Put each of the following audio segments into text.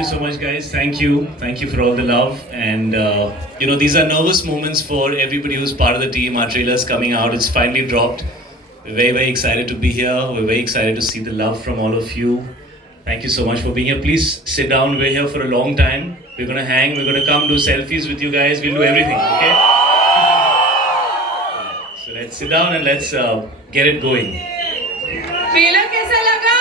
you so much, guys. Thank you. Thank you for all the love. And, these are nervous moments for everybody who's part of the team. Our trailer's coming out. It's finally dropped. We're very, very excited to be here. We're very excited to see the love from all of you. Thank you so much for being here. Please sit down. We're here for a long time. We're going to hang. We're going to come do selfies with you guys. We'll do everything, okay? So let's sit down and let's get it going. Trailer कैसा लगा?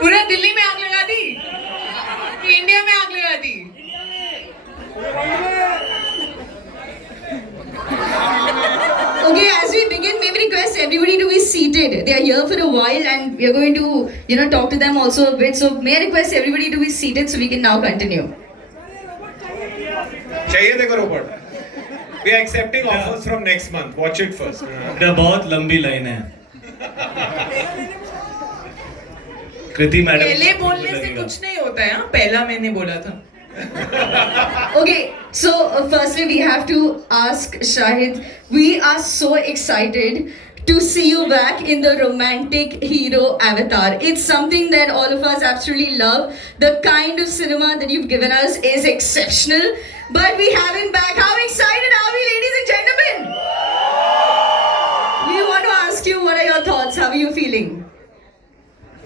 पूरा दिल्ली में आग लगा दी कि India में आग लगा दी? Okay, as we begin, may we request everybody to be seated. They are here for a while and we are going to, talk to them also a bit. So may I request everybody to be seated so we can now continue. चाहिए देखो robot. We are accepting offers from next month. Watch it first. ये बहुत लंबी line है. कृति madam. पहले बोलने से कुछ नहीं होता है. पहला मैंने बोला था. Okay, so firstly we have to ask Shahid. We are so excited to see you back in the romantic hero avatar. It's something that all of us absolutely love. The kind of cinema that you've given us is exceptional. But we have him back. How excited are we, ladies and gentlemen? We want to ask you, what are your thoughts? How are you feeling?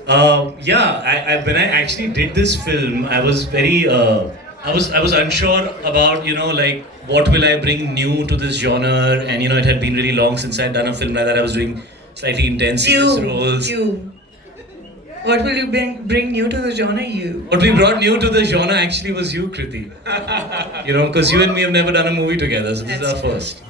When I actually did this film, I was very, I was unsure about, what will I bring new to this genre, and it had been really long since I'd done a film like that. I was doing slightly intense serious roles. What will you bring new to the genre? What we brought new to the genre actually was you, Kriti. Because you and me have never done a movie together, so this is our first.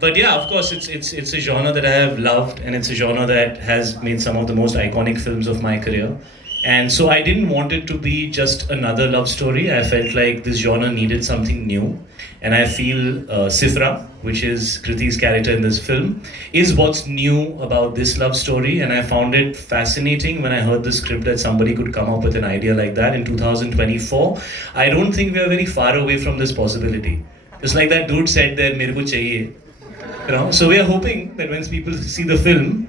But yeah, of course, it's a genre that I have loved, and it's a genre that has made some of the most iconic films of my career. And so I didn't want it to be just another love story. I felt like this genre needed something new. And I feel Sifra, which is Kriti's character in this film, is what's new about this love story. And I found it fascinating when I heard the script that somebody could come up with an idea like that in 2024. I don't think we are very far away from this possibility. Just like that dude said there, "Mere ko chahiye." So we are hoping that when people see the film,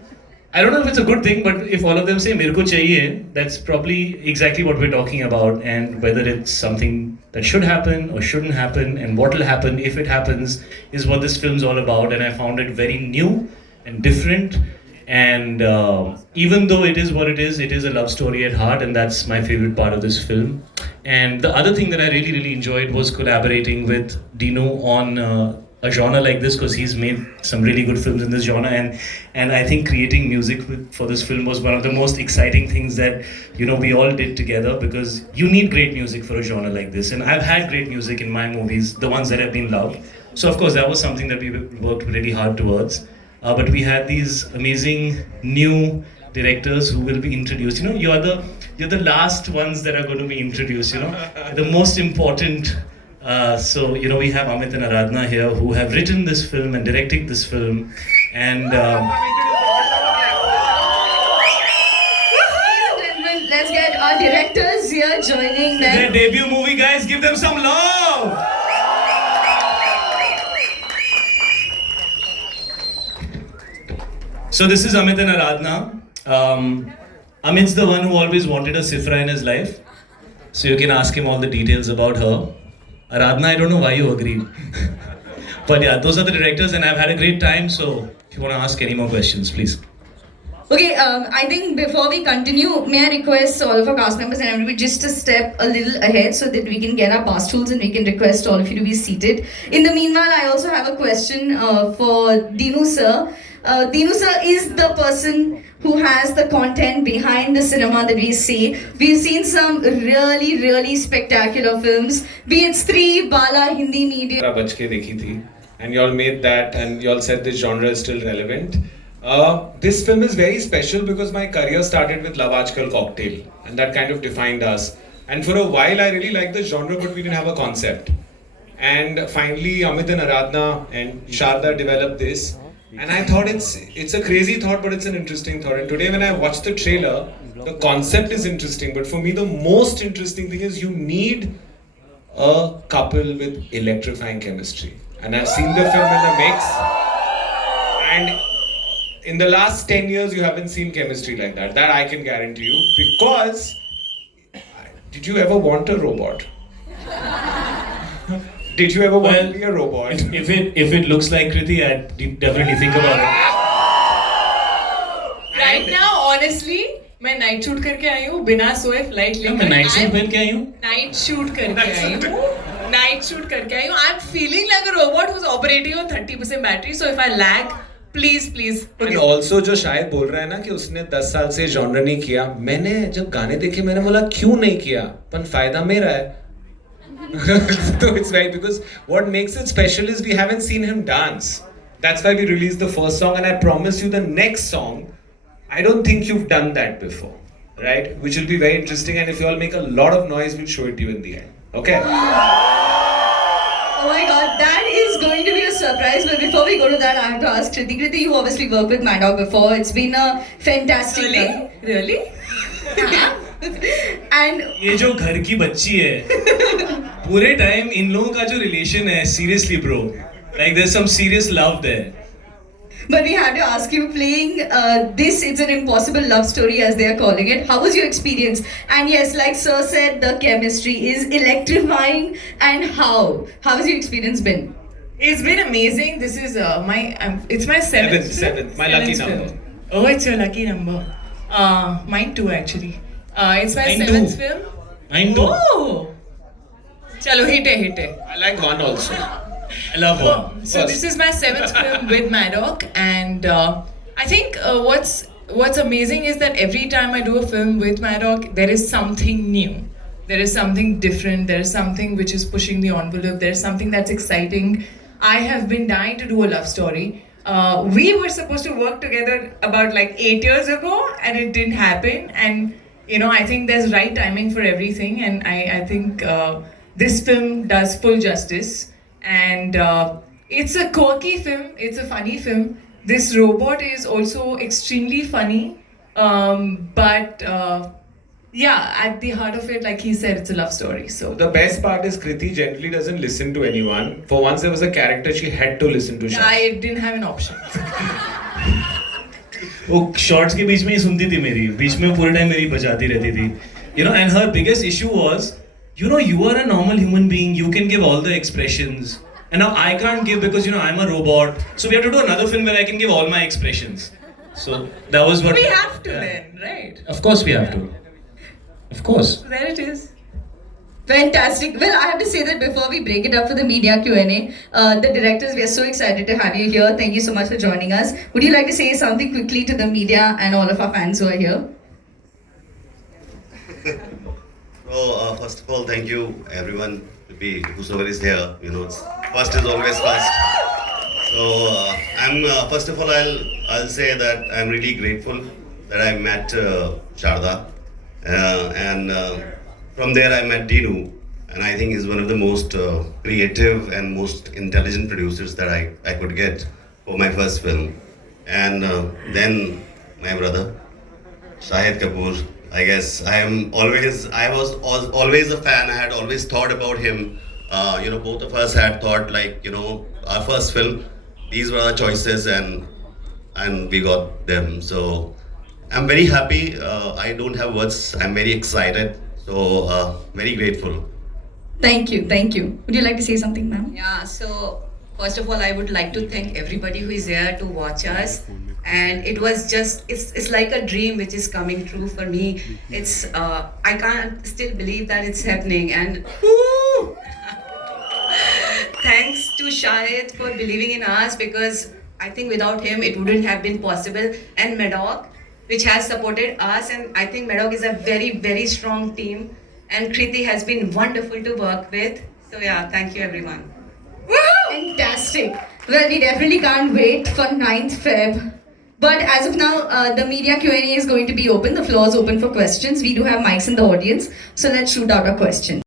I don't know if it's a good thing, but if all of them say "Mere ko chahiye," that's probably exactly what we're talking about, and whether it's something that should happen or shouldn't happen, and what will happen if it happens, is what this film's all about. And I found it very new and different. And even though it is what it is a love story at heart, and that's my favorite part of this film. And the other thing that I really, really enjoyed was collaborating with Dino on a genre like this, because he's made some really good films in this genre, and I think creating music for this film was one of the most exciting things that we all did together, because you need great music for a genre like this, and I've had great music in my movies, the ones that have been loved. So of course that was something that we worked really hard towards, but we had these amazing new directors who will be introduced. You're the last ones that are going to be introduced. The most important. So we have Amit and Aradhana here, who have written this film and directed this film, and Let's get our directors here joining them. Their debut movie, guys, give them some love. So this is Amit and Aradhana. Amit's the one who always wanted a Sifra in his life, so you can ask him all the details about her. Aradhana, I don't know why you agreed. But yeah, those are the directors, and I've had a great time. So if you want to ask any more questions, please. Okay, I think before we continue, may I request all of our cast members and everybody just to step a little ahead so that we can get our bar stools and we can request all of you to be seated. In the meanwhile, I also have a question for Dinu sir. Dinu sir is the person who has the content behind the cinema that we see. We've seen some really, really spectacular films, be it Stree, Bala, Hindi media. बच के देखी थी, and y'all made that, and y'all said this genre is still relevant. This film is very special because my career started with Love Aajkal Cocktail, and that kind of defined us. And for a while, I really liked the genre, but we didn't have a concept. And finally, Amit and Aradhana and Sharda developed this. And I thought it's a crazy thought, but it's an interesting thought. And today when I watched the trailer, the concept is interesting. But for me, the most interesting thing is you need a couple with electrifying chemistry. And I've seen the film in the mix. And in the last 10 years, you haven't seen chemistry like that. That I can guarantee you. Because, did you ever want a robot? Did you ever want to be a robot? If it looks like Kriti, I'd definitely think about it. Right now, honestly, मैं night shoot करके आई हूँ बिना सोए flight लेकर. मैं night shoot पहन के आई हूँ. नाइट शूट करके आई हूँ. नाइट शूट करके आई हूँ. I'm feeling like a robot who's operating on 30% battery. So if I lag, please. And also जो शायद बोल रहा है ना कि उसने 10 साल से जॉनर नहीं किया. मैंने जब गाने देखे मैंने बोला क्यों नहीं किया? पर फायदा मेरा है. So it's right because what makes it special is we haven't seen him dance. That's why we released the first song, and I promise you the next song, I don't think you've done that before, right? Which will be very interesting, and if you all make a lot of noise, we'll show it to you in the end. Okay? Oh my god, that is going to be a surprise. But before we go to that, I have to ask Kriti. Kriti, you obviously worked with Mad Dog before. It's been a fantastic Really? And ये जो घर की बच्ची है पूरे time in लोगों का जो रिलेशन है seriously bro, like there's some serious love there. but we had to ask you, playing this, it's an impossible love story as they are calling it. How was your experience? And yes, like Sir said, the chemistry is electrifying. And how has your experience been? It's been amazing. This is it's my seventh my lucky number. film. Oh, it's your lucky number. Mine too actually. It's my Mine seventh too. film. Mine too. Oh. Chalo, hit it. I like one also. I love one. So this is my seventh film with Maddock, and I think what's amazing is that every time I do a film with Maddock, there is something new. There is something different. There is something which is pushing the envelope. There is something that's exciting. I have been dying to do a love story. We were supposed to work together about like 8 years ago, and it didn't happen. And you know, I think there's right timing for everything, and I think this film does full justice. And it's a quirky film. It's a funny film. This robot is also extremely funny, but yeah, at the heart of it, like he said, it's a love story. So The best part is Kriti generally doesn't listen to anyone. For once there was a character she had to listen to. I didn't have an option. वो shorts के बीच में ही सुनती थी मेरी, बीच में पूरे time मेरी बजाती रहती थी. You know, and her biggest issue was, you know, you are a normal human being, you can give all the expressions. And now I can't give because, you know, I'm a robot. So we have to do another film where I can give all my expressions. So that was what... We have to then, right? Of course we have to. Of course. So there it is. Fantastic. Well, I have to say that before we break it up for the media Q&A, the directors, we are so excited to have you here. Thank you so much for joining us. Would you like to say something quickly to the media and all of our fans who are here? So, first of all, thank you everyone, whosoever is here. You know, first is always first. So, first of all, I'll say that I'm really grateful that I met Sharda, and from there I met Dinu, and I think he's one of the most creative and most intelligent producers that I could get for my first film. And then my brother, Shahid Kapoor. I guess I was always a fan. I had always thought about him. You know, both of us had thought like, you know, our first film, these were our choices, and we got them. So I'm very happy. I don't have words. I'm very excited. So very grateful. Thank you. Would you like to say something, ma'am? Yeah, so first of all, I would like to thank everybody who is here to watch us. And it was just, it's like a dream which is coming true for me. It's, I can't still believe that it's happening. And thanks to Shahid for believing in us, because I think without him, it wouldn't have been possible. And Maddock, which has supported us. And I think Maddock is a very, very strong team. And Kriti has been wonderful to work with. So yeah, thank you everyone. Fantastic. Well, we definitely can't wait for 9th Feb. But as of now, the media Q&A is going to be open. The floor is open for questions. We do have mics in the audience. So let's shoot out a question.